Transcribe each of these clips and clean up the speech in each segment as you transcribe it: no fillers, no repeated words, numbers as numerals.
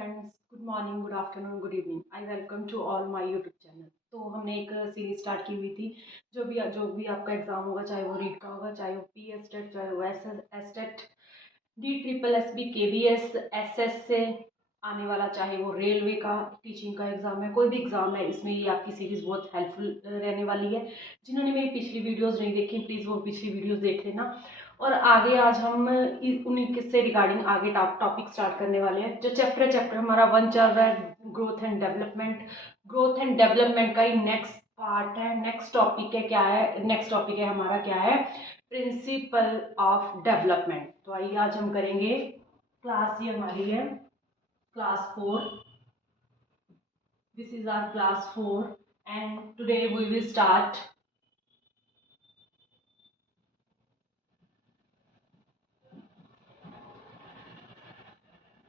Friends, good morning, good afternoon, good evening. I welcome to all my YouTube channel. तो हमने एक series start की हुई थी। जो भी आपका एग्जाम होगा, चाहे वो रीट का होगा, चाहे वो पी एस्टेट, चाहे वो estate, D triple S B के बी एस एस एस से आने वाला, चाहे वो रेलवे का टीचिंग का एग्जाम है, कोई भी एग्जाम है, इसमें ये आपकी सीरीज बहुत हेल्पफुल रहने वाली है। जिन्होंने मेरी पिछली वीडियोस नहीं देखी, प्लीज़ वो पिछली वीडियोस देख लेना। और आगे आज हम उन्हीं से रिगार्डिंग आगे टॉपिक स्टार्ट करने वाले हैं। जो चैप्टर हमारा 1 चल रहा है, growth and development. Growth and development का ही नेक्स्ट पार्ट है, नेक्स्ट टॉपिक है। क्या है नेक्स्ट टॉपिक? है हमारा क्या है? Principle of development. तो आइए आज हम करेंगे क्लास, ये हमारी है class 4। This is our class 4 and today we will start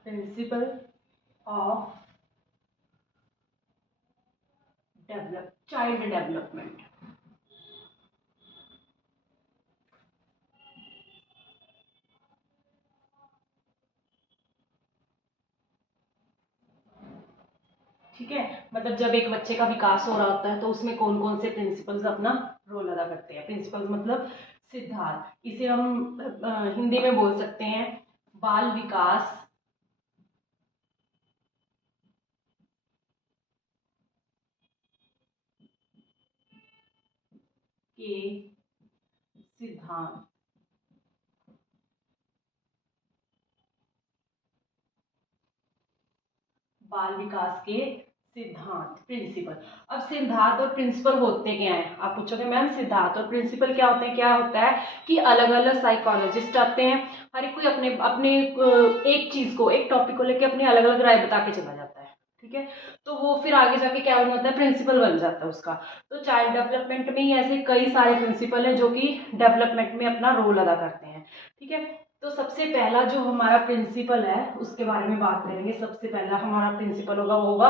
principle of child development. ठीक है, मतलब जब एक बच्चे का विकास हो रहा होता है तो उसमें कौन कौन से प्रिंसिपल्स अपना रोल अदा करते हैं। प्रिंसिपल्स मतलब सिद्धांत। इसे हम हिंदी में बोल सकते हैं बाल विकास के सिद्धांत। बाल विकास के सिद्धांत, प्रिंसिपल। अब सिद्धांत और प्रिंसिपल होते क्या हैं? आप पूछोगे मैम सिद्धांत और प्रिंसिपल क्या होते हैं? क्या होता है कि अलग अलग साइकोलॉजिस्ट आते हैं, हर एक कोई अपने अपने एक चीज को, एक टॉपिक को लेके अपनी अलग अलग राय बता के चला जाता है। ठीक है, तो वो फिर आगे जाके क्या बन जाता है? प्रिंसिपल बन जाता है उसका। तो चाइल्ड डेवलपमेंट में ही ऐसे कई सारे प्रिंसिपल हैं जो कि डेवलपमेंट में अपना रोल अदा करते हैं। ठीक है, तो सबसे पहला जो हमारा प्रिंसिपल है उसके बारे में बात करेंगे। सबसे पहला हमारा प्रिंसिपल होगा, वो होगा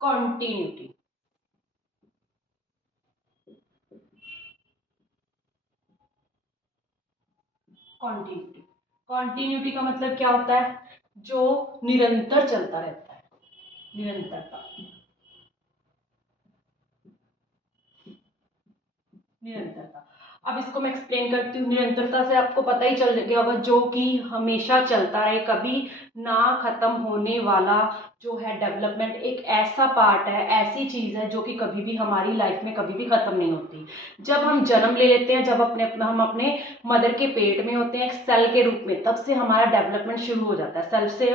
कॉन्टिन्यूटी। कॉन्टिन्यूटी कॉन्टिन्यूटी का मतलब क्या होता है? जो निरंतर चलता रहता है, निरंतरता। निरंतरता, अब इसको मैं एक्सप्लेन करती हूँ। निरंतरता से आपको पता ही चल गया होगा, जो कि हमेशा चलता रहे, कभी ना खत्म होने वाला जो है डेवलपमेंट। एक ऐसा पार्ट है, ऐसी चीज है जो कि कभी भी हमारी लाइफ में कभी भी खत्म नहीं होती। जब हम जन्म ले लेते हैं, जब हम अपने मदर के पेट में होते हैं एक सेल के रूप में, तब से हमारा डेवलपमेंट शुरू हो जाता है। सेल से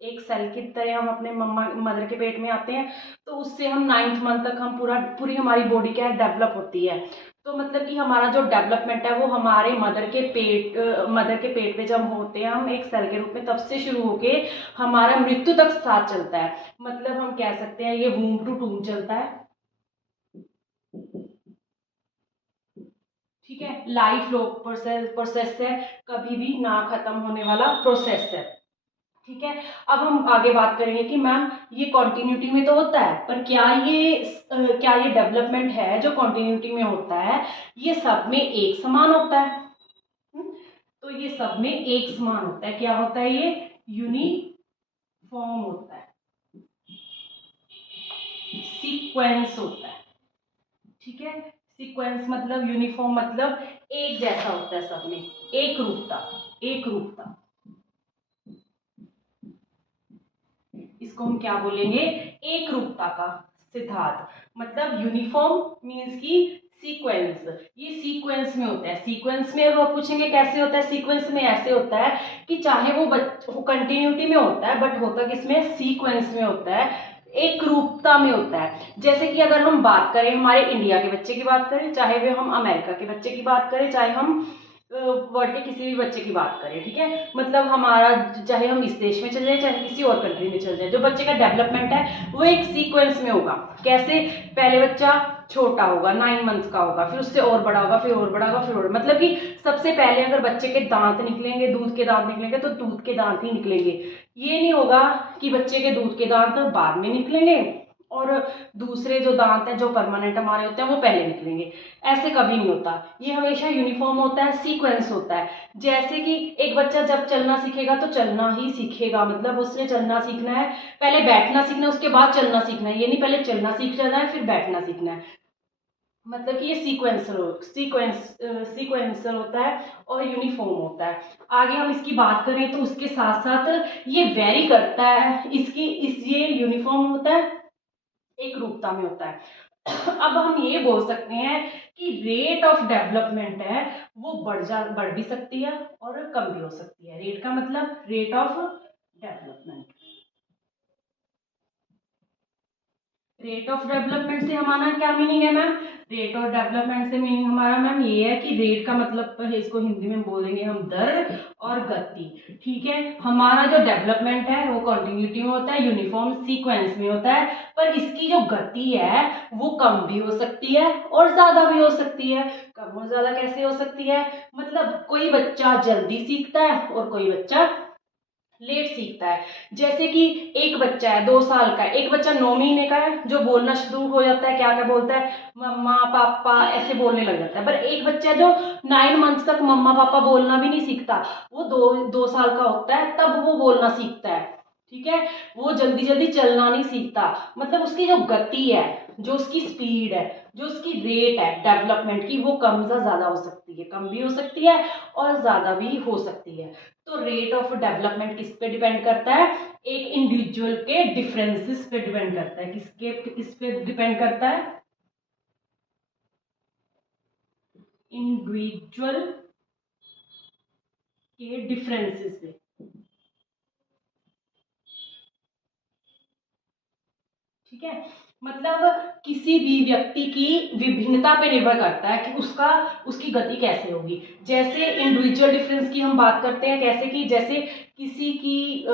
एक सेल की तरह हम अपने मम्मा मदर के पेट में आते हैं, तो उससे हम 9th मंथ तक हम पूरी हमारी बॉडी क्या है? डेवलप होती है। तो मतलब कि हमारा जो डेवलपमेंट है वो हमारे मदर के पेट में जब होते हैं हम एक सेल के रूप में, तब से शुरू होके हमारा मृत्यु तक साथ चलता है। मतलब हम कह सकते हैं ये वूम टू टूम चलता है। ठीक है, लाइफ लॉन्ग प्रोसेस है, कभी भी ना खत्म होने वाला प्रोसेस है। ठीक है, अब हम आगे बात करेंगे कि मैम ये कॉन्टिन्यूटी में तो होता है, पर क्या ये डेवलपमेंट है जो कॉन्टिन्यूटी में होता है, ये सब में एक समान होता है? तो ये सब में एक समान होता है। क्या होता है? ये यूनिफॉर्म होता है, सीक्वेंस होता है। ठीक है, सीक्वेंस मतलब यूनिफॉर्म मतलब एक जैसा होता है, सब में एक रूपता। एक रूपता, इसको हम क्या बोलेंगे? एक रूपता का सिद्धांत। मतलब यूनिफॉर्म मींस की सीक्वेंस, ये सीक्वेंस में होता है। सीक्वेंस में वो पूछेंगे कैसे होता है? सीक्वेंस में ऐसे होता है कि चाहे वो कंटिन्यूटी में होता है, बट होता किसमें? सीक्वेंस में होता है, एक रूपता में होता है। जैसे कि अगर हम बात करें हमारे इंडिया के बच्चे की बात करें, चाहे वे हम अमेरिका के बच्चे की बात करें, चाहे हम वर्ल्ड के किसी भी बच्चे की बात करें। ठीक है, मतलब हमारा चाहे हम इस देश में चल जाए, चाहे किसी और कंट्री में चल जाए, जो बच्चे का डेवलपमेंट है वो एक सीक्वेंस में होगा। कैसे? पहले बच्चा छोटा होगा, 9 मंथ्स का होगा, फिर उससे और बड़ा होगा, फिर और बड़ा होगा, फिर और, मतलब कि सबसे पहले अगर बच्चे के दांत निकलेंगे, दूध के दांत निकलेंगे, तो दूध के दांत ही निकलेंगे। ये नहीं होगा कि बच्चे के दूध के दांत बाद में निकलेंगे और दूसरे जो दांत हैं जो परमानेंट हमारे होते हैं वो पहले निकलेंगे। ऐसे कभी नहीं होता, ये हमेशा यूनिफॉर्म होता है, सीक्वेंस होता है। जैसे कि एक बच्चा जब चलना सीखेगा तो चलना ही सीखेगा, मतलब उसने चलना सीखना है, पहले बैठना सीखना है, उसके बाद चलना सीखना है। ये नहीं पहले चलना सीख जाना है फिर बैठना सीखना है। मतलब कि ये सीक्वेंसर होता है और यूनिफॉर्म होता है। आगे हम इसकी बात करें तो उसके साथ साथ ये वेरी करता है, ये यूनिफॉर्म होता है, एक रूपता में होता है। अब हम ये बोल सकते हैं कि रेट ऑफ डेवलपमेंट है वो बढ़ भी सकती है और कम भी हो सकती है। रेट का मतलब rate of development. Rate of development से हमारा क्या मीनिंग है मैम? रेट ऑफ डेवलपमेंट से मीनिंग हमारा मैम ये है कि रेट का मतलब है, इसको हिंदी में बोलेंगे हम दर और गति। ठीक है, हमारा जो डेवलपमेंट है वो कंटिन्यूटी में होता है, यूनिफॉर्म सीक्वेंस में होता है, पर इसकी जो गति है वो कम भी हो सकती है और ज्यादा भी हो सकती है। कम और ज्यादा कैसे हो सकती है? मतलब कोई बच्चा जल्दी सीखता है और कोई बच्चा लेट सीखता है। जैसे कि एक बच्चा है 2 साल का है, एक बच्चा 9 महीने का है जो बोलना शुरू हो जाता है, क्या क्या बोलता है, मम्मा पापा ऐसे बोलने लग जाता है। पर एक बच्चा जो 9 मंथ्स तक मम्मा पापा बोलना भी नहीं सीखता, वो 2 साल का होता है तब वो बोलना सीखता है। ठीक है, वो जल्दी जल्दी चलना नहीं सीखता। मतलब उसकी जो गति है, जो उसकी स्पीड है, जो उसकी रेट है डेवलपमेंट की, वो कम या ज्यादा हो सकती है, कम भी हो सकती है और ज्यादा भी हो सकती है। तो रेट ऑफ डेवलपमेंट किस पे डिपेंड करता है? एक इंडिविजुअल के डिफरेंसेस पे डिपेंड करता है। किस पे डिपेंड करता है? इंडिविजुअल के डिफरेंसेस पे। ठीक है, मतलब किसी भी व्यक्ति की विभिन्नता पे निर्भर करता है कि उसकी गति कैसे होगी। जैसे इंडिविजुअल डिफरेंस की हम बात करते हैं, कैसे कि जैसे किसी की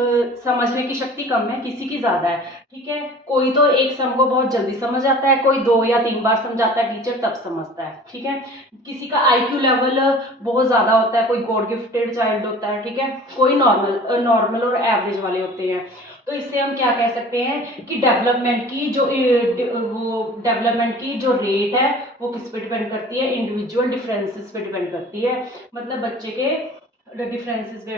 समझने की शक्ति कम है, किसी की ज्यादा है। ठीक है, कोई तो एक सम को बहुत जल्दी समझ आता है, कोई 2 या 3 बार समझाता है टीचर तब समझता है। ठीक है, किसी का आईक्यू लेवल बहुत ज्यादा होता है, कोई गॉड गिफ्टेड चाइल्ड होता है। ठीक है, कोई नॉर्मल और एवरेज वाले होते हैं। तो इससे हम क्या कह सकते हैं कि डेवलपमेंट की जो रेट है वो किस पे डिपेंड करती है? इंडिविजुअल डिफरेंसेस पे डिपेंड करती है। मतलब बच्चे के डिफरेंसेस पे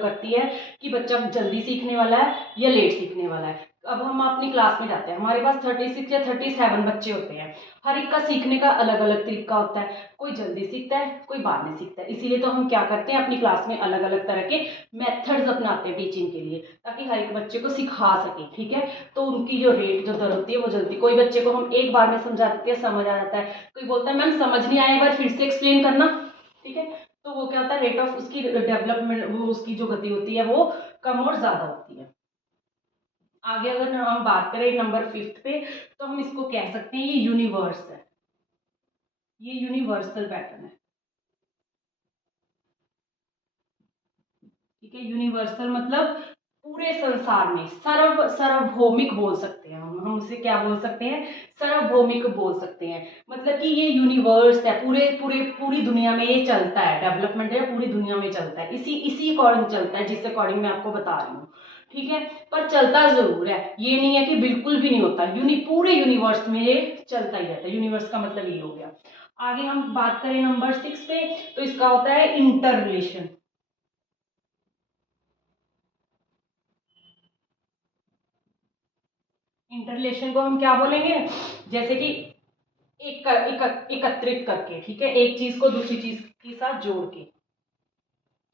करती है कि बच्चा जल्दी सीखने वाला है या लेट सीखने वाला है। अब हम अपनी क्लास में जाते हैं, हमारे पास 36 या 37 बच्चे होते हैं। हर एक का सीखने का अलग अलग तरीका होता है, कोई जल्दी सीखता है, कोई बाद में सीखता है। इसीलिए तो हम क्या करते हैं, अपनी क्लास में अलग अलग तरह के मेथड्स अपनाते हैं टीचिंग के लिए, ताकि हर एक बच्चे को सिखा सके। ठीक है, तो उनकी जो रेट जो दर होती है वो जल्दी, कोई बच्चे को हम एक बार में समझा देते हैं, समझ आ जाता है, कोई बोलता है मैम समझ नहीं आया, एक बार फिर से एक्सप्लेन करना। ठीक है, तो वो क्या होता है, रेट ऑफ उसकी डेवलपमेंट, वो उसकी जो गति होती है वो कम और ज्यादा होती है। आगे अगर हम बात करें नंबर 5 पे, तो हम इसको कह सकते हैं ये यूनिवर्स है, ये यूनिवर्सल पैटर्न है। ठीक है, यूनिवर्सल मतलब पूरे संसार में सार्वभौमिक बोल सकते हैं हम उसे क्या बोल सकते हैं? सार्वभौमिक बोल सकते हैं। मतलब कि ये यूनिवर्स है, पूरे पूरे पूरी दुनिया में ये चलता है, डेवलपमेंट है पूरी दुनिया में चलता है, इसी अकॉर्डिंग चलता है, जिस अकॉर्डिंग मैं आपको बता रही हूँ। ठीक है, पर चलता जरूर है, ये नहीं है कि बिल्कुल भी नहीं होता। पूरे यूनिवर्स में ये चलता ही रहता है। यूनिवर्स का मतलब ये हो गया। आगे हम बात करें नंबर 6 पे, तो इसका होता है इंटर रिलेशन। इंटर रिलेशन को हम क्या बोलेंगे? जैसे कि एकत्रित करके। ठीक है, एक चीज को दूसरी चीज के साथ जोड़ के।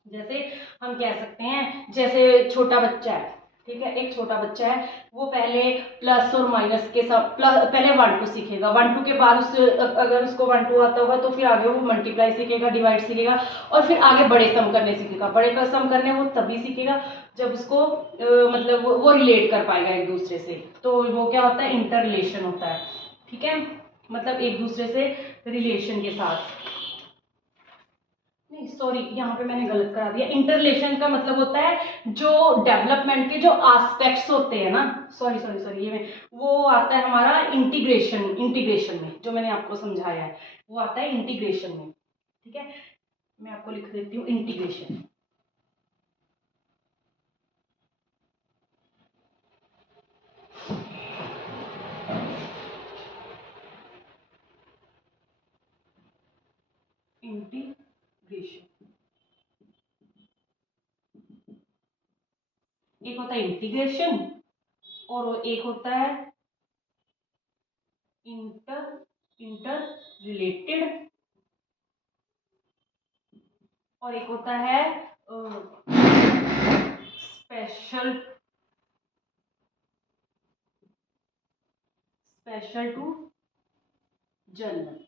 जैसे हम कह सकते हैं, जैसे छोटा बच्चा है। ठीक है, एक छोटा बच्चा है, वो पहले प्लस और माइनस के साथ पहले 1 2 सीखेगा, 1 2 के बाद अगर उसको 1 2 आता होगा तो फिर आगे वो मल्टीप्लाई सीखेगा, डिवाइड सीखेगा, और फिर आगे बड़े सम करने सीखेगा। बड़े का सम करने वो तभी सीखेगा जब उसको मतलब वो रिलेट कर पाएगा एक दूसरे से। तो वो क्या होता है? इंटर रिलेशन होता है। ठीक है, मतलब एक दूसरे से रिलेशन के साथ। नहीं सॉरी, यहाँ पे मैंने गलत करा दिया। इंटरलेशन का मतलब होता है जो डेवलपमेंट के जो एस्पेक्ट्स होते हैं ना, सॉरी सॉरी सॉरी, ये में वो आता है हमारा इंटीग्रेशन में, जो मैंने आपको समझाया है वो आता है इंटीग्रेशन में। ठीक है, मैं आपको लिख देती हूँ इंटीग्रेशन। इंटीग्रेशन। एक होता है इंटीग्रेशन और एक होता है इंटर रिलेटेड और एक होता है स्पेशल टू जनरल।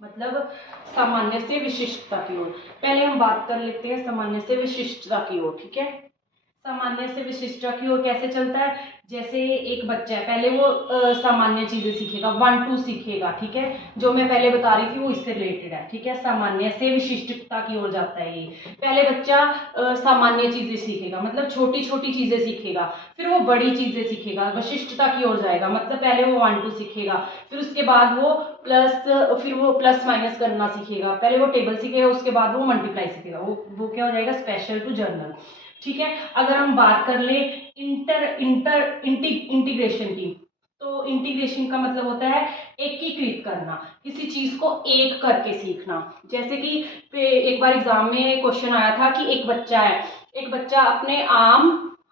मतलब सामान्य से विशिष्टता की ओर। पहले हम बात कर लेते हैं सामान्य से विशिष्टता की ओर। ठीक है, सामान्य से विशिष्टता की ओर कैसे चलता है? जैसे एक बच्चा है, पहले वो सामान्य चीजें सीखेगा, 1 2 सीखेगा। ठीक है, जो मैं पहले बता रही थी वो इससे रिलेटेड है। ठीक है, सामान्य से विशिष्टता की ओर जाता है ये। पहले बच्चा सामान्य चीजें सीखेगा, मतलब छोटी छोटी चीजें सीखेगा, फिर वो बड़ी चीजें सीखेगा, विशिष्टता की ओर जाएगा। मतलब पहले वो 1 2 सीखेगा, फिर उसके बाद वो प्लस माइनस करना सीखेगा। पहले वो टेबल सीखेगा, उसके बाद वो मल्टीप्लाई सीखेगा। वो क्या हो जाएगा? Special to general. ठीक है, अगर हम बात कर ले इंटीग्रेशन की, तो इंटीग्रेशन का मतलब होता है एकीकृत करना, किसी चीज को एक करके सीखना। जैसे कि एक बार एग्जाम में क्वेश्चन आया था कि एक बच्चा अपने आर्म,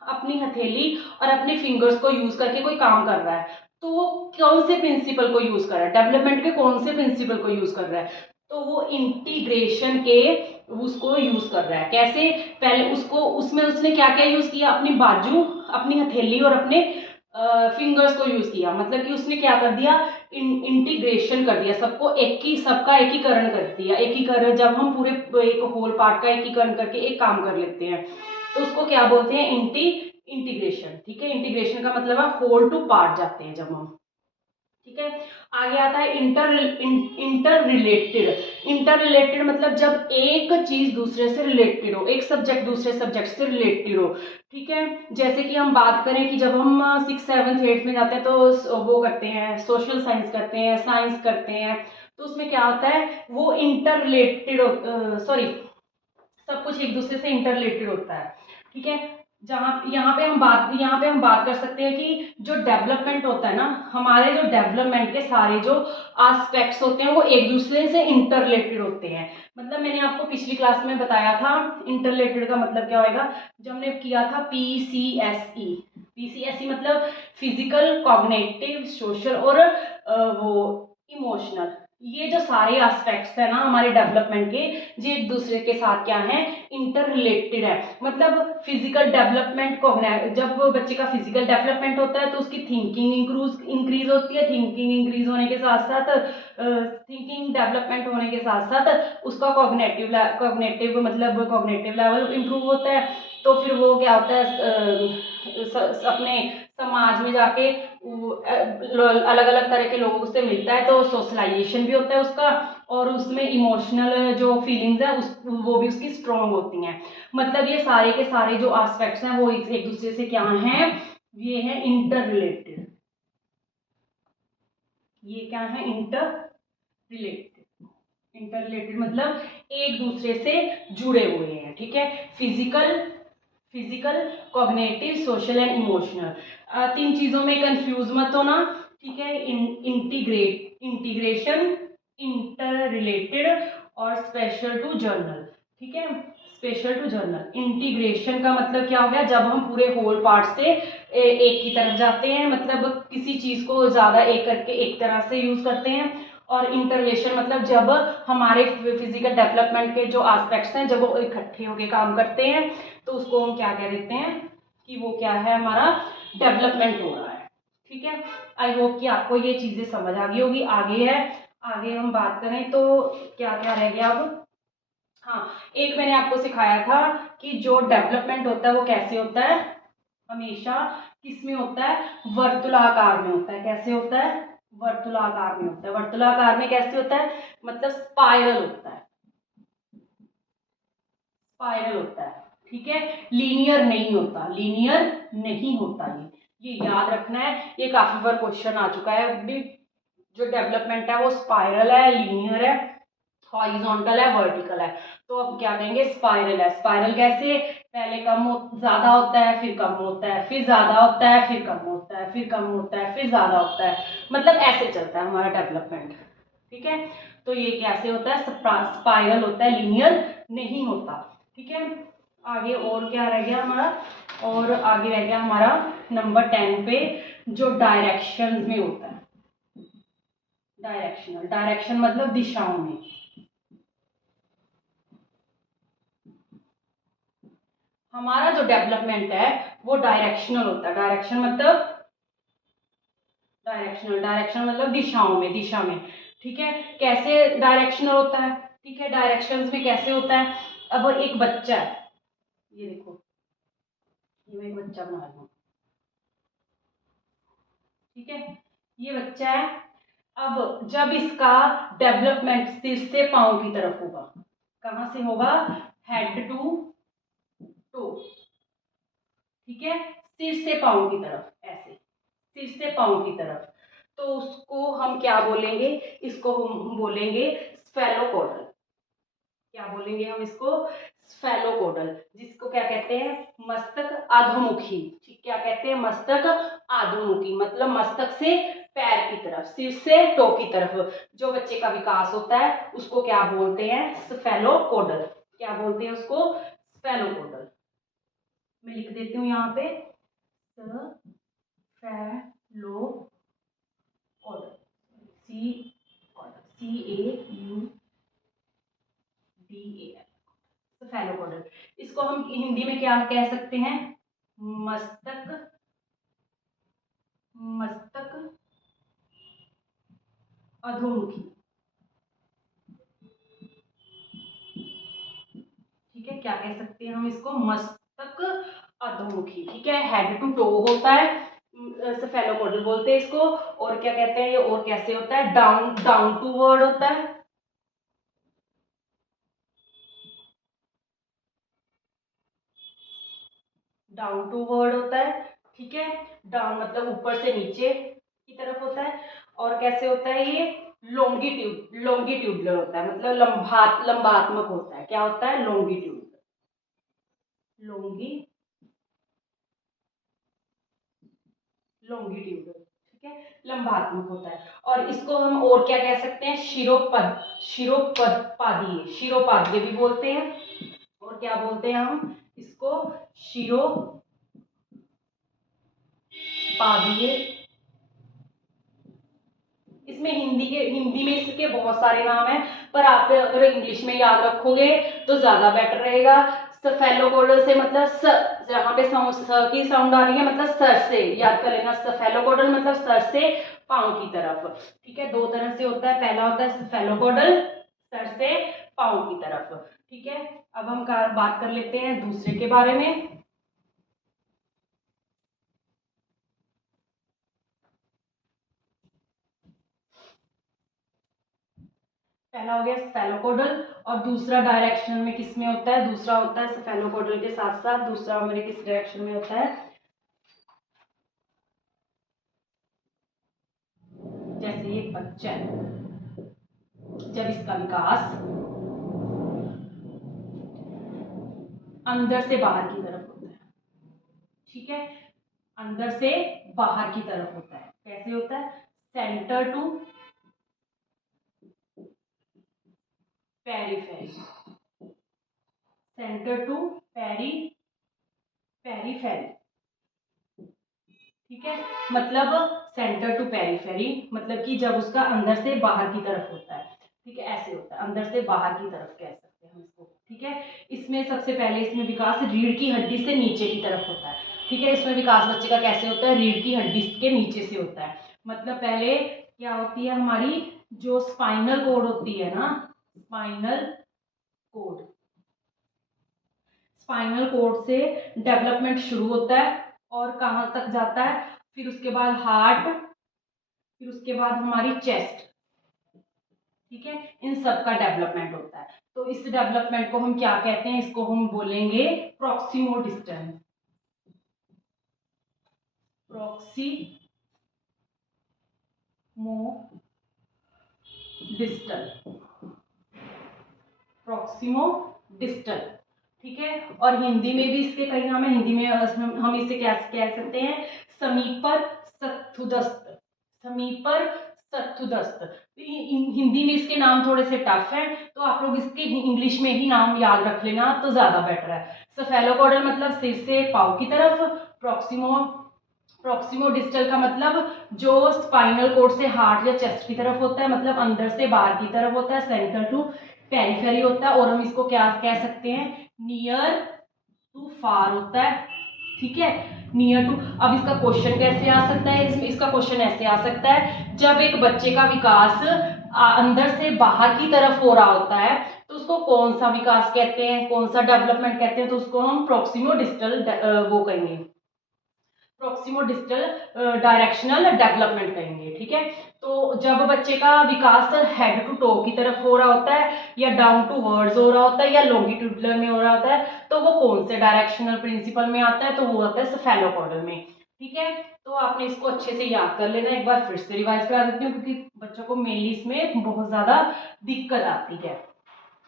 अपनी हथेली और अपने फिंगर्स को यूज करके कोई काम कर रहा है। तो वो कौन से प्रिंसिपल को यूज कर रहा है? डेवलपमेंट के कौन से प्रिंसिपल को यूज कर रहा है? तो वो इंटीग्रेशन के उसको यूज कर रहा है। कैसे? पहले उसमें उसने क्या क्या यूज किया? अपनी बाजू, अपनी हथेली और अपने फिंगर्स को यूज किया। मतलब कि उसने क्या कर दिया? इंटीग्रेशन कर दिया, सबका एकीकरण कर दिया। एकीकरण, जब हम पूरे एक होल पार्ट का एकीकरण करके एक काम कर लेते हैं तो उसको क्या बोलते हैं? इंटीग्रेशन। ठीक है, इंटीग्रेशन का मतलब है होल टू पार्ट जाते हैं जब हम। ठीक है, आगे आता है इंटर रिलेटेड मतलब जब एक चीज दूसरे से रिलेटेड हो, एक सब्जेक्ट दूसरे सब्जेक्ट से रिलेटेड हो। ठीक है, जैसे कि हम बात करें कि जब हम 6 7 8 में जाते हैं तो वो करते हैं, सोशल साइंस करते हैं, साइंस करते हैं, तो उसमें क्या होता है? वो इंटर रिलेटेड, सॉरी, सब कुछ एक दूसरे से इंटर रिलेटेड होता है। ठीक है, यहाँ पे हम बात कर सकते हैं कि जो डेवलपमेंट होता है ना, हमारे जो डेवलपमेंट के सारे जो एस्पेक्ट्स होते हैं वो एक दूसरे से इंटर रिलेटेड होते हैं। मतलब मैंने आपको पिछली क्लास में बताया था इंटर रिलेटेड का मतलब क्या होगा, जो हमने किया था PCSE। PCSE मतलब फिजिकल, कॉग्निटिव, सोशल और वो इमोशनल। ये जो सारे एस्पेक्ट्स है ना हमारे डेवलपमेंट के, ये एक दूसरे के साथ क्या है? इंटर रिलेटेड है। मतलब फिजिकल डेवलपमेंट को, जब बच्चे का फिजिकल डेवलपमेंट होता है तो उसकी थिंकिंग इंक्रीज होती है। थिंकिंग इंक्रीज होने के साथ साथ, थिंकिंग डेवलपमेंट होने के साथ साथ उसका कॉग्निटिव लेवल इंप्रूव होता है। तो फिर वो क्या होता है? अपने समाज में जाके अलग अलग तरह के लोगों से मिलता है, तो सोशलाइजेशन भी होता है उसका, और उसमें इमोशनल जो फीलिंग्स है वो भी उसकी स्ट्रांग होती हैं। मतलब ये सारे के सारे जो एस्पेक्ट्स हैं वो एक दूसरे से क्या हैं? ये है इंटर रिलेटेड। ये क्या है? इंटर रिलेटेड मतलब एक दूसरे से जुड़े हुए हैं। ठीक है, physical, cognitive, social and emotional. 3 चीजों में कंफ्यूज मत होना। ठीक है, इंटीग्रेशन, इंटर रिलेटेड और स्पेशल टू जर्नल। ठीक है, स्पेशल टू जर्नल। इंटीग्रेशन का मतलब क्या हो गया? जब हम पूरे होल पार्ट से एक की तरफ जाते हैं, मतलब किसी चीज को ज्यादा एक करके एक तरह से यूज करते हैं। और इंटरलेशन मतलब जब हमारे फिजिकल डेवलपमेंट के जो एस्पेक्ट्स हैं जब वो इकट्ठे होकर काम करते हैं, तो उसको हम क्या कह देते हैं? कि वो क्या है? हमारा डेवलपमेंट हो रहा है। ठीक है, आई होप कि आपको ये चीजें समझ आ गई होगी। आगे हम बात करें तो क्या क्या रह गया अब? हाँ, एक मैंने आपको सिखाया था कि जो डेवलपमेंट होता है वो कैसे होता है? हमेशा किस में होता है? वर्तुलाकार में होता है। कैसे होता है? वर्तुलाकार में होता है। वर्तुलाकार में कैसे होता है? मतलब स्पाइरल होता है। स्पाइरल होता है। ठीक है, लीनियर नहीं होता, लीनियर नहीं होता। ये याद रखना है, ये काफी बार क्वेश्चन आ चुका है भी। जो डेवलपमेंट है वो स्पाइरल है, लीनियर है, हॉरिजॉन्टल है, वर्टिकल है। तो अब क्या कहेंगे? स्पाइरल है। स्पाइरल कैसे? पहले ज्यादा होता है, फिर कम होता है, फिर ज्यादा होता है, फिर कम होता है, फिर कम होता है, फिर ज्यादा होता है। मतलब ऐसे चलता है हमारा डेवलपमेंट। ठीक है। तो ये कैसे होता है, स्पाइरल होता है, लीनियर नहीं होता। ठीक है, आगे और क्या रह गया हमारा, और आगे रह गया हमारा नंबर 10 पे जो डायरेक्शन में होता है, डायरेक्शनल, डायरेक्शन मतलब दिशाओं में। हमारा जो डेवलपमेंट है वो डायरेक्शनल होता है। डायरेक्शन मतलब डायरेक्शन मतलब दिशाओं में, दिशा में। ठीक है, कैसे डायरेक्शनल होता है, ठीक है, डायरेक्शंस में कैसे होता है। अब एक बच्चा है, ये देखो, ये मैं एक बच्चा बना रही हूँ, ठीक है, ये बच्चा है। अब जब इसका डेवलपमेंट सिर से पांव की तरफ होगा, कहां से होगा, हेड टू टो, ठीक है, सिर से पांव की तरफ, ऐसे सिर से पांव की तरफ। तो उसको हम क्या बोलेंगे, इसको हम बोलेंगे स्फेलोपोडल। क्या बोलेंगे हम इसको, स्फेलोपोडल, जिसको क्या कहते हैं, मस्तक अधोमुखी। ठीक, क्या कहते हैं, मस्तक अधोमुखी, मतलब मस्तक से पैर की तरफ, सिर से टो की तरफ जो बच्चे का विकास होता है उसको क्या बोलते हैं, स्फेलोपोडल। क्या बोलते हैं उसको, स्फेलोपोडल। मैं लिख देती हूँ यहाँ पे, स्फेलोपोडल, CAUDAL, स्फेलोपोडल। इसको हम हिंदी में क्या कह सकते हैं, मस्तक, मस्तक अधोमुखी। ठीक है, क्या कह सकते हैं हम इसको, मस्तक अधोमुखी। ठीक है, हेड टू टो होता है, स्फेलोपोडल बोलते हैं इसको। और क्या कहते हैं ये, और कैसे होता है, डाउन डाउन टू वर्ड होता है, डाउन टू वर्ड होता है। ठीक है, डाउन मतलब ऊपर से नीचे की तरफ होता है। और कैसे होता है ये, लॉन्गिट्यूडनल होता है, मतलब लंबात्मक होता है। क्या होता है, लॉन्गिट्यूडल, ठीक है, लंबात्मक होता है। और इसको हम और क्या कह सकते हैं, शिरोपादीय, शिरोपादीय भी बोलते हैं। और क्या बोलते हैं हम इसको, शिरोपादीय। इसमें हिंदी में इसके बहुत सारे नाम हैं, पर आप अगर इंग्लिश में याद रखोगे तो ज्यादा बेटर रहेगा। स्फेलोपोडल से मतलब स, जहां पे स की साउंड आ रही है मतलब सर से याद कर लेना, स्फेलोपोडल मतलब सर से पांव की तरफ। ठीक है, दो तरह से होता है, पहला होता है स्फेलोपोडल सर से पांव की तरफ। ठीक है, अब हम बात कर लेते हैं दूसरे के बारे में। पहला हो गया स्फेलोपोडल, और दूसरा डायरेक्शन में किस में होता है, दूसरा होता है स्फेलोपोडल के साथ साथ दूसरा मेरे किस डायरेक्शन में होता है, जैसे ये बच्चा है, जब इसका विकास अंदर से बाहर की तरफ होता है। ठीक है, अंदर से बाहर की तरफ होता है, कैसे होता है, centre to periphery, centre to periphery. ठीक है, मतलब सेंटर टू पेरीफेरी मतलब कि जब उसका अंदर से बाहर की तरफ होता है। ठीक है, ऐसे होता है, अंदर से बाहर की तरफ कह सकते हैं हम इसको। ठीक है, इसमें सबसे पहले इसमें विकास रीढ़ की हड्डी से नीचे की तरफ होता है। ठीक है, इसमें विकास बच्चे का कैसे होता है, रीढ़ की हड्डी के नीचे से होता है। मतलब पहले क्या होती है हमारी जो स्पाइनल कोड होती है ना, स्पाइनल कोड, स्पाइनल कोड से डेवलपमेंट शुरू होता है और कहाँ तक जाता है, फिर उसके बाद हार्ट, फिर उसके बाद हमारी चेस्ट। ठीक है, इन सब का डेवलपमेंट होता है। तो इस डेवलपमेंट को हम क्या कहते हैं, इसको हम बोलेंगे proximo distal, proximo distal, proximo distal. ठीक है, और हिंदी में भी इसके कई नाम है, हिंदी में हम इसे क्या कह सकते हैं, समीपर सत्थुदस्त, समीपर सत्तुदस्त। हिंदी में इसके नाम थोड़े से टफ हैं, तो आप लोग इसके इंग्लिश में ही नाम याद रख लेना तो ज्यादा बेटर है। सेफेलोकॉर्डल मतलब सिर से पाँव की तरफ। प्रॉक्सिमो डिस्टल का मतलब जो स्पाइनल कॉर्ड से हार्ट या चेस्ट की तरफ होता है, मतलब अंदर से बाहर की तरफ होता है। सेंटर टू पेरिफेरी होता है, और हम इसको क्या कह सकते हैं, नियर टू फार होता है। ठीक है, नियर टू। अब इसका क्वेश्चन कैसे आ सकता है, इसका क्वेश्चन ऐसे आ सकता है, जब एक बच्चे का विकास अंदर से बाहर की तरफ हो रहा होता है तो उसको कौन सा विकास कहते हैं, कौन सा डेवलपमेंट कहते हैं, तो उसको हम प्रोक्सिमो डिस्टल वो कहेंगे, प्रोक्सिमो डिस्टल डायरेक्शनल डेवलपमेंट कहेंगे। ठीक है, तो जब बच्चे का विकास हेड टू टो की तरफ हो रहा होता है, या डाउन टू वर्ड्स हो रहा होता है, या लॉन्गिट्यूडनल में हो रहा होता है, तो वो कौन से डायरेक्शनल प्रिंसिपल में आता है, तो वो आता है सेफेलोकॉर्डल में। ठीक है, तो आपने इसको अच्छे से याद कर लेना। एक बार फिर से रिवाइज करा देती हूँ, क्योंकि बच्चों को मेनली इसमें बहुत ज्यादा दिक्कत आती है।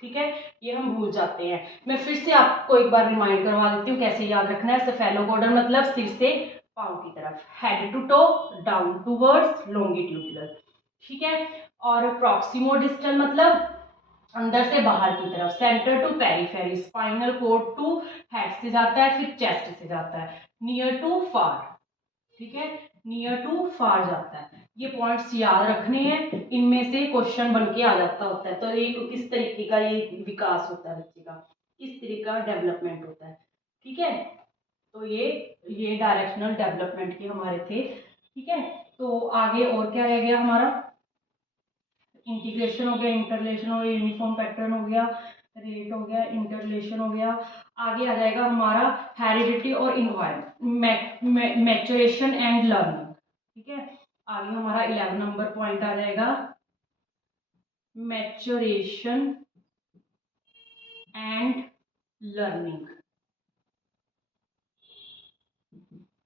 ठीक है, ये हम भूल जाते हैं। मैं फिर से आपको एक बार रिमाइंड करवा देती हूँ कैसे याद रखना है। सेफेलोकॉर्डल मतलब सिर से पाँव की तरफ, head to toe, down towards, longitudinal. ठीक है, और प्रॉक्सिमो डिस्टल मतलब अंदर से बाहर की तरफ, centre to periphery, spinal cord to head से जाता है, फिर चेस्ट से जाता है, नियर टू फार। ठीक है, नियर टू फार जाता है। ये पॉइंट्स याद रखने हैं, इनमें से क्वेश्चन बन के आ जाता होता है। तो ये किस तरीके का ये विकास होता है बच्चे का, किस तरीके का डेवलपमेंट होता है। ठीक है, तो ये डायरेक्शनल डेवलपमेंट के हमारे थे। ठीक है, तो आगे और क्या रह गया हमारा, इंटीग्रेशन हो गया, इंटरलेशन हो गया, यूनिफॉर्म पैटर्न हो गया, रेट हो गया, इंटरलेशन हो गया। आगे आ जाएगा हमारा हेरिडिटी और इन्वायरमेंट, मैच्योरेशन एंड लर्निंग। ठीक है, आगे हमारा 11 नंबर पॉइंट आ जाएगा मैच्योरेशन एंड लर्निंग।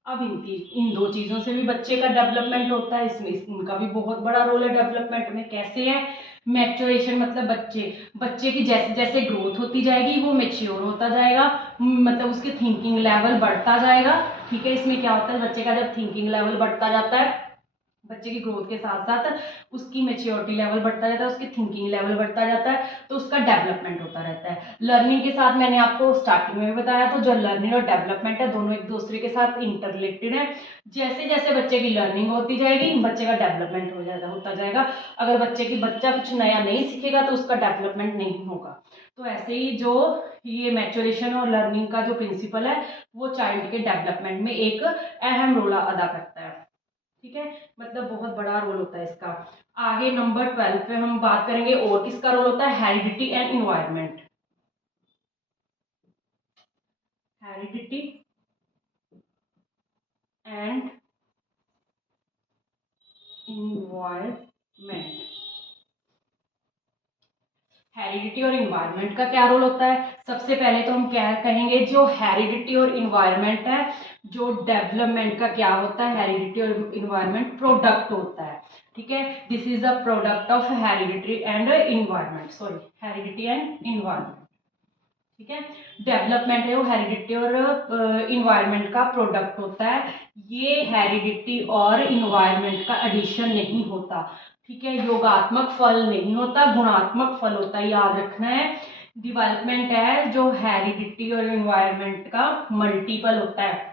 अब इन दो चीजों से भी बच्चे का डेवलपमेंट होता है, इसमें इनका भी बहुत बड़ा रोल है डेवलपमेंट में। कैसे है, मैच्योरेशन मतलब बच्चे की जैसे जैसे ग्रोथ होती जाएगी वो मेच्योर होता जाएगा, मतलब उसके थिंकिंग लेवल बढ़ता जाएगा। ठीक है, इसमें क्या होता है, बच्चे का जब थिंकिंग लेवल बढ़ता जाता है, बच्चे की ग्रोथ के साथ साथ उसकी मेच्योरिटी लेवल बढ़ता जाता है, उसकी थिंकिंग लेवल बढ़ता जाता है, तो उसका डेवलपमेंट होता रहता है। लर्निंग के साथ मैंने आपको स्टार्टिंग में भी बताया, तो जो लर्निंग और डेवलपमेंट है दोनों एक दूसरे के साथ इंटर रिलेटेड है। जैसे जैसे बच्चे की लर्निंग होती जाएगी बच्चे का डेवलपमेंट होता जाएगा। अगर बच्चा कुछ नया नहीं सीखेगा तो उसका डेवलपमेंट नहीं होगा। तो ऐसे ही जो ये मैच्योरेशन और लर्निंग का जो प्रिंसिपल है वो चाइल्ड के डेवलपमेंट में एक अहम रोल अदा करता है। ठीक है, मतलब बहुत बड़ा रोल होता है इसका। आगे नंबर 12 पे हम बात करेंगे और किसका रोल होता है, heredity and environment. Heredity and environment. Heredity और इन्वायरमेंट का क्या रोल होता है, सबसे पहले तो हम क्या कहेंगे, जो हेरिडिटी और इन्वायरमेंट है, जो डेवलपमेंट का क्या होता है, हेरिडिटी और इन्वायरमेंट प्रोडक्ट होता है। ठीक है, this is a product of heredity and environment, sorry heredity and environment. ठीक है, डेवलपमेंट है वो हेरिडिटी और इन्वायरमेंट का प्रोडक्ट होता है। ये हेरिडिटी और इन्वायरमेंट का एडिशन नहीं होता। ठीक है, योगात्मक फल नहीं होता, गुणात्मक फल होता है, याद रखना है। डेवलपमेंट है जो हेरिडिटी और इन्वायरमेंट का मल्टीपल होता है,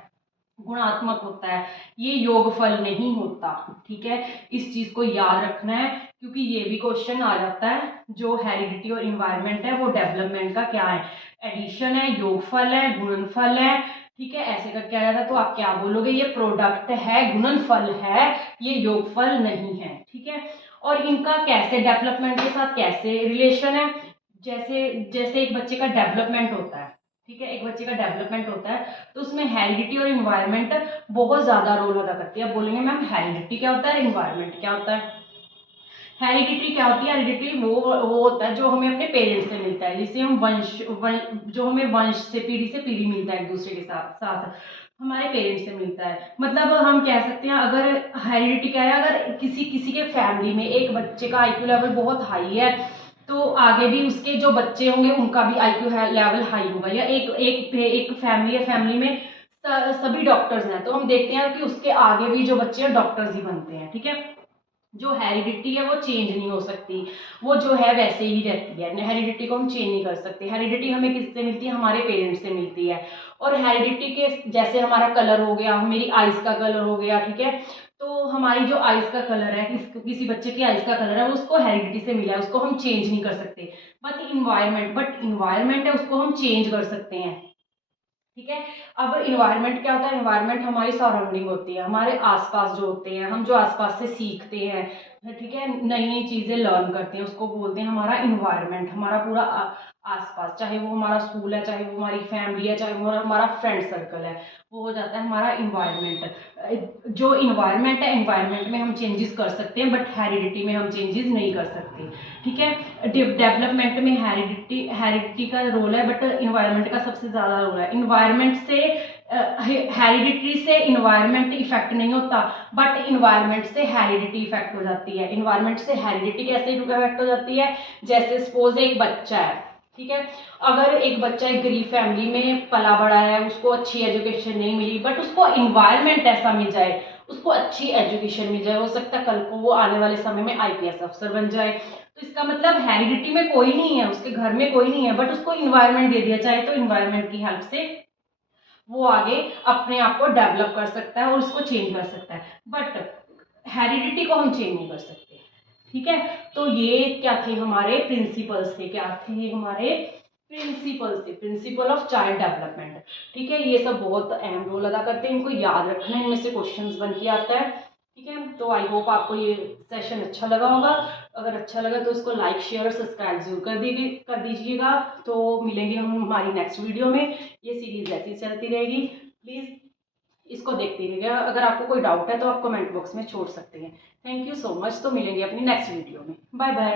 गुणात्मक होता है, ये योगफल नहीं होता। ठीक है, इस चीज को याद रखना है, क्योंकि ये भी क्वेश्चन आ जाता है, जो हेरिडिटी और इन्वायरमेंट है वो डेवलपमेंट का क्या है, एडिशन है, योगफल है, गुणनफल है। ठीक है, ऐसे करके आ जाता है, तो आप क्या बोलोगे, ये प्रोडक्ट है, गुणनफल है, ये योगफल नहीं है। ठीक है, और इनका कैसे डेवलपमेंट के साथ कैसे रिलेशन है, जैसे जैसे एक बच्चे का डेवलपमेंट होता है, ठीक है, एक बच्चे का डेवलपमेंट होता है, तो उसमें हेरिडिटी और इन्वायरमेंट बहुत ज्यादा रोल अदा करती है। अब बोलेंगे मैम हेरिडिटी क्या होता है, इन्वायरमेंट क्या होता है। हेरिडिटी क्या होती है, हेरिडिटी वो होता है जो हमें अपने पेरेंट्स से मिलता है, जिसे हम जो हमें वंश से पीढ़ी मिलता है, एक दूसरे के साथ साथ हमारे पेरेंट्स से मिलता है। मतलब हम कह सकते हैं, अगर हेरिडिटी क्या है, अगर किसी किसी के फैमिली में एक बच्चे का आईक्यू लेवल बहुत हाई है, तो आगे भी उसके जो बच्चे होंगे उनका भी आईक्यू लेवल हाई होगा। या एक फैमिली में सभी डॉक्टर्स हैं, तो हम देखते हैं कि उसके आगे भी जो बच्चे हैं डॉक्टर्स ही बनते हैं। ठीक है, जो हेरिडिटी है वो चेंज नहीं हो सकती, वो जो है वैसे ही रहती है। हेरिडिटी को हम चेंज नहीं कर सकते। हेरिडिटी हमें किससे मिलती है? हमारे पेरेंट्स से मिलती है। और हेरिडिटी के जैसे हमारा कलर हो गया, मेरी आइज का कलर हो गया, ठीक है, तो हमारी जो आइज का कलर है, किसी बच्चे की आइज का कलर है, उसको हेरिडिटी से मिला है, उसको हम चेंज नहीं कर सकते। बट इन्वायरमेंट है, उसको हम चेंज कर सकते हैं, ठीक है। अब इन्वायरमेंट क्या होता है? इन्वायरमेंट हमारी सराउंडिंग होती है, हमारे आसपास जो होते हैं, हम जो आसपास से सीखते हैं, ठीक है, नई नई चीजें लर्न करते हैं, उसको बोलते हैं हमारा इन्वायरमेंट। हमारा पूरा आसपास, चाहे वो हमारा स्कूल है, चाहे वो हमारी फैमिली है, चाहे वो हमारा फ्रेंड सर्कल है, वो हो जाता है हमारा इन्वायरमेंट। जो इन्वायरमेंट है, इन्वायरमेंट में हम चेंजेस कर सकते हैं, बट हेरिडिटी में हम चेंजेस नहीं कर सकते, ठीक है। डेवलपमेंट में हेरिडिटी का रोल है, बट इन्वायरमेंट का सबसे ज्यादा रोल है। इन्वायरमेंट से हेरिडिटी से इन्वायरमेंट इफेक्ट नहीं होता, बट इन्वायरमेंट से हेरिडिटी इफेक्ट हो जाती है। इन्वायरमेंट से हेरिडिटी कैसे इफेक्ट हो जाती है? जैसे सपोज एक बच्चा है, ठीक है, अगर एक बच्चा एक गरीब फैमिली में पला बड़ा है, उसको अच्छी एजुकेशन नहीं मिली, बट उसको इन्वायरमेंट ऐसा मिल जाए, उसको अच्छी एजुकेशन मिल जाए, हो सकता है कल को वो आने वाले समय में आईपीएस अफसर बन जाए। तो इसका मतलब हेरिडिटी में कोई नहीं है, उसके घर में कोई नहीं है, बट उसको इन्वायरमेंट दे दिया जाए तो इन्वायरमेंट की हेल्प से वो आगे अपने आप को डेवलप कर सकता है और उसको चेंज कर सकता है। बट हेरिडिटी को हम चेंज नहीं कर सकते, ठीक है। तो ये क्या थे? हमारे प्रिंसिपल्स थे। क्या थे? हमारे प्रिंसिपल्स थे, प्रिंसिपल ऑफ चाइल्ड डेवलपमेंट, ठीक है। ये सब बहुत अहम रोल अदा करते हैं, इनको याद रखना है, इनमें से क्वेश्चंस बन के आता है, ठीक है। तो आई होप आपको ये सेशन अच्छा लगा होगा। अगर अच्छा लगा तो इसको लाइक शेयर और सब्सक्राइब जरूर कर दीजिएगा। तो मिलेंगे हम हमारी नेक्स्ट वीडियो में। ये सीरीज ऐसी चलती रहेगी, प्लीज इसको देखते रहिएगा। अगर आपको कोई डाउट है तो आप कमेंट बॉक्स में छोड़ सकते हैं। Thank you so much. तो मिलेंगे अपनी नेक्स्ट वीडियो में। Bye bye.